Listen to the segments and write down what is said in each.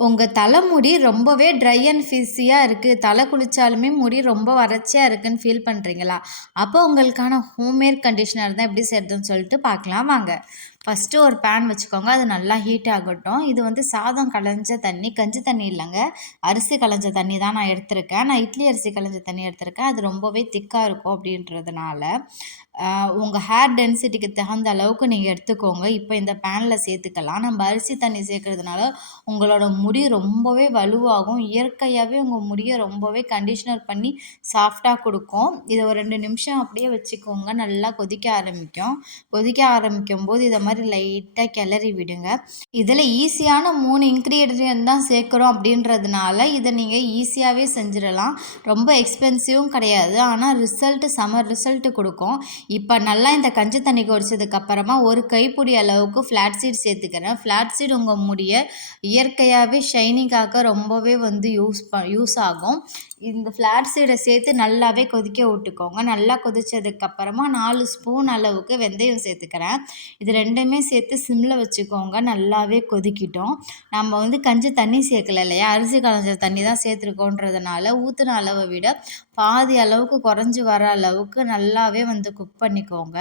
உங்கள் தலைமுடி ரொம்பவே ட்ரை அண்ட் ஃபிஸியாக இருக்குது தலை குளித்தாலுமே முடி ரொம்ப வறட்சியாக இருக்குதுன்னு ஃபீல் பண்ணுறீங்களா அப்போ உங்களுக்கான ஹோம்மேட் கண்டிஷனர் தான் எப்படி செய்கிறதுன்னு சொல்லிட்டு பார்க்கலாம். வாங்க. ஃபஸ்ட்டு ஒரு பேன் வச்சுக்கோங்க. அது நல்லா ஹீட் ஆகட்டும். இது வந்து சாதம் களைஞ்ச தண்ணி கஞ்சி தண்ணி இல்லைங்க. அரிசி களைஞ்ச தண்ணி தான் நான் எடுத்திருக்கேன். நான் இட்லி அரிசி களைஞ்ச தண்ணி எடுத்திருக்கேன். அது ரொம்பவே திக்காக இருக்கும் அப்படின்றதுனால உங்கள் ஹேர் டென்சிட்டிக்கு தகுந்த அளவுக்கு நீங்கள் எடுத்துக்கோங்க. இப்போ இந்த பேனில் சேர்த்துக்கலாம். நம்ம அரிசி தண்ணி சேர்க்கறதுனால உங்களோட முடி ரொம்பவே வலுவாகும். இயற்கையாகவே உங்கள் முடியை ரொம்பவே கண்டிஷ்னர் பண்ணி சாஃப்டாக கொடுக்கும். இதை ஒரு ரெண்டு நிமிஷம் அப்படியே வச்சுக்கோங்க. நல்லா கொதிக்க ஆரம்பிக்கும். கொதிக்க ஆரம்பிக்கும் போது இதை மாதிரி மாதிரி லைட்டாக கிளறி விடுங்க. இதில் ஈஸியான மூணு இன்க்ரீடியன்ட் தான் சேர்க்குறோம் அப்படின்றதுனால இதை நீங்கள் ஈஸியாகவே செஞ்சிடலாம். ரொம்ப எக்ஸ்பென்சிவும் கிடையாது. ஆனால் ரிசல்ட்டு செம ரிசல்ட்டு கொடுக்கும். இப்போ நல்லா இந்த கஞ்சி தண்ணி குடிச்சதுக்கப்புறமா ஒரு கைப்பிடி அளவுக்கு ஃப்ளாட் சீட் சேர்த்துக்கிறேன். ஃப்ளாட் சீட் உங்கள் முடிய இயற்கையாகவே ஷைனிங்காக ரொம்பவே வந்து யூஸ் ப யூஸ் ஆகும். இந்த ஃப்ளாட் சீடை சேர்த்து நல்லாவே கொதிக்க விட்டுக்கோங்க. நல்லா கொதித்ததுக்கப்புறமா நாலு ஸ்பூன் அளவுக்கு வெந்தயம் சேர்த்துக்கிறேன். இது ரெண்டு ரெண்டுமே சேர்த்து சிம்மில் வச்சுக்கோங்க. நல்லாவே கொதிக்கிட்டோம். நம்ம வந்து கஞ்சி தண்ணி சேர்க்கல இல்லையா? அரிசி களைஞ்ச தண்ணி தான் சேர்த்துருக்கோன்றதுனால ஊற்றின அளவை விட பாதி அளவுக்கு குறைஞ்சி வர அளவுக்கு நல்லாவே வந்து குக் பண்ணிக்கோங்க.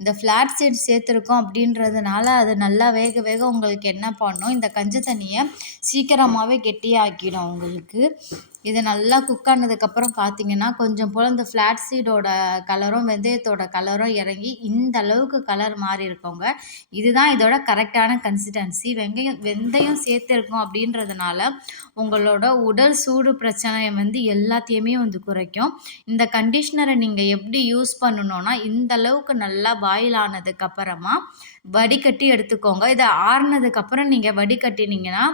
இந்த ஃப்ளாட் சீட் சேர்த்துருக்கோம் அப்படின்றதுனால அது நல்லா வேக வேக உங்களுக்கு என்ன பண்ணும்? இந்த கஞ்சி தண்ணியை சீக்கிரமாகவே கெட்டியாக்கிடும் உங்களுக்கு. இது நல்லா குக் ஆனதுக்கப்புறம் பார்த்தீங்கன்னா கொஞ்சம் போல் இந்த ஃப்ளாட் சீடோட கலரும் வெந்தயத்தோட கலரும் இறங்கி இந்த அளவுக்கு கலர் மாறி இருக்கோங்க. இதுதான் இதோட கரெக்டான கன்சிஸ்டன்சி வெங்காயம் வெந்தயம் சேர்த்துருக்கோம் அப்படின்றதுனால உங்களோட உடல் சூடு பிரச்சனையை வந்து எல்லாத்தையுமே வந்து குறைக்கும். இந்த கண்டிஷ்னரை நீங்கள் எப்படி யூஸ் பண்ணணும்னா இந்த அளவுக்கு நல்லா பாயில் ஆனதுக்கப்புறமா வடிகட்டி எடுத்துக்கோங்க. இதை ஆறுனதுக்கப்புறம் நீங்கள் வடிகட்டினீங்கன்னா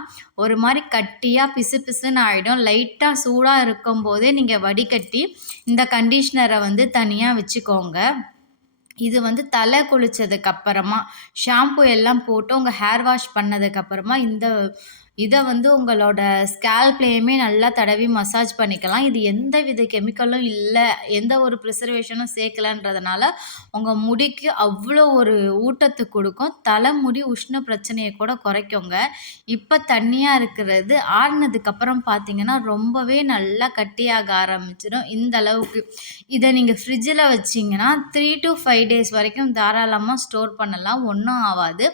ஒரு மாதிரி கட்டியாக பிசு பிசுன்னு ஆகிடும் லைட்டாக சூடாக இருக்கும் போதே நீங்கள் வடிகட்டி இந்த கண்டிஷ்னரை வந்து தனியாக வச்சுக்கோங்க. இது வந்து தலை குளித்ததுக்கப்புறமா ஷாம்பு எல்லாம் போட்டு உங்கள் ஹேர் வாஷ் பண்ணதுக்கப்புறமா இந்த இதை வந்து உங்களோட ஸ்கேல்ப்லேயுமே நல்லா தடவி மசாஜ் பண்ணிக்கலாம். இது எந்த வித கெமிக்கலும் இல்லை எந்த ஒரு ப்ரிசர்வேஷனும் சேர்க்கலன்றதுனால உங்கள் முடிக்கு அவ்வளோ ஒரு ஊட்டத்தை கொடுக்கும். தலைமுடி உஷ்ண பிரச்சனையை கூட குறைக்குங்க. இப்போ தண்ணியாக இருக்கிறது ஆடினதுக்கப்புறம் பார்த்தீங்கன்னா ரொம்பவே நல்லா கட்டியாக ஆரம்பிச்சிடும். இந்த அளவுக்கு. இதை நீங்கள் ஃப்ரிட்ஜில் வச்சிங்கன்னா த்ரீ டு ஃபைவ் டேஸ் வரைக்கும் தாராளமாக ஸ்டோர் பண்ணலாம். ஒன்றும் ஆகாது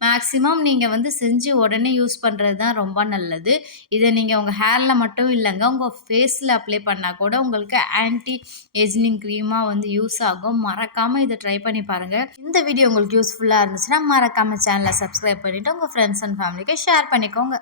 மேக்ஸிமம் நீங்கள் வந்து செஞ்சு உடனே யூஸ் பண்ணுறது தான் ரொம்ப நல்லது. இதை நீங்கள் உங்கள் ஹேரில் மட்டும் இல்லைங்க உங்கள் ஃபேஸில் அப்ளை பண்ணால் கூட உங்களுக்கு ஆன்டி ஏஜினிங் க்ரீமாக வந்து யூஸ் ஆகும். மறக்காமல் இதை ட்ரை பண்ணி பாருங்கள் இந்த வீடியோ உங்களுக்கு யூஸ்ஃபுல்லாக இருந்துச்சுன்னா மறக்காமல் சேனலை சப்ஸ்கிரைப் பண்ணிவிட்டு உங்கள் ஃப்ரெண்ட்ஸ் அண்ட் ஃபேமிலிக்கு ஷேர் பண்ணிக்கோங்க.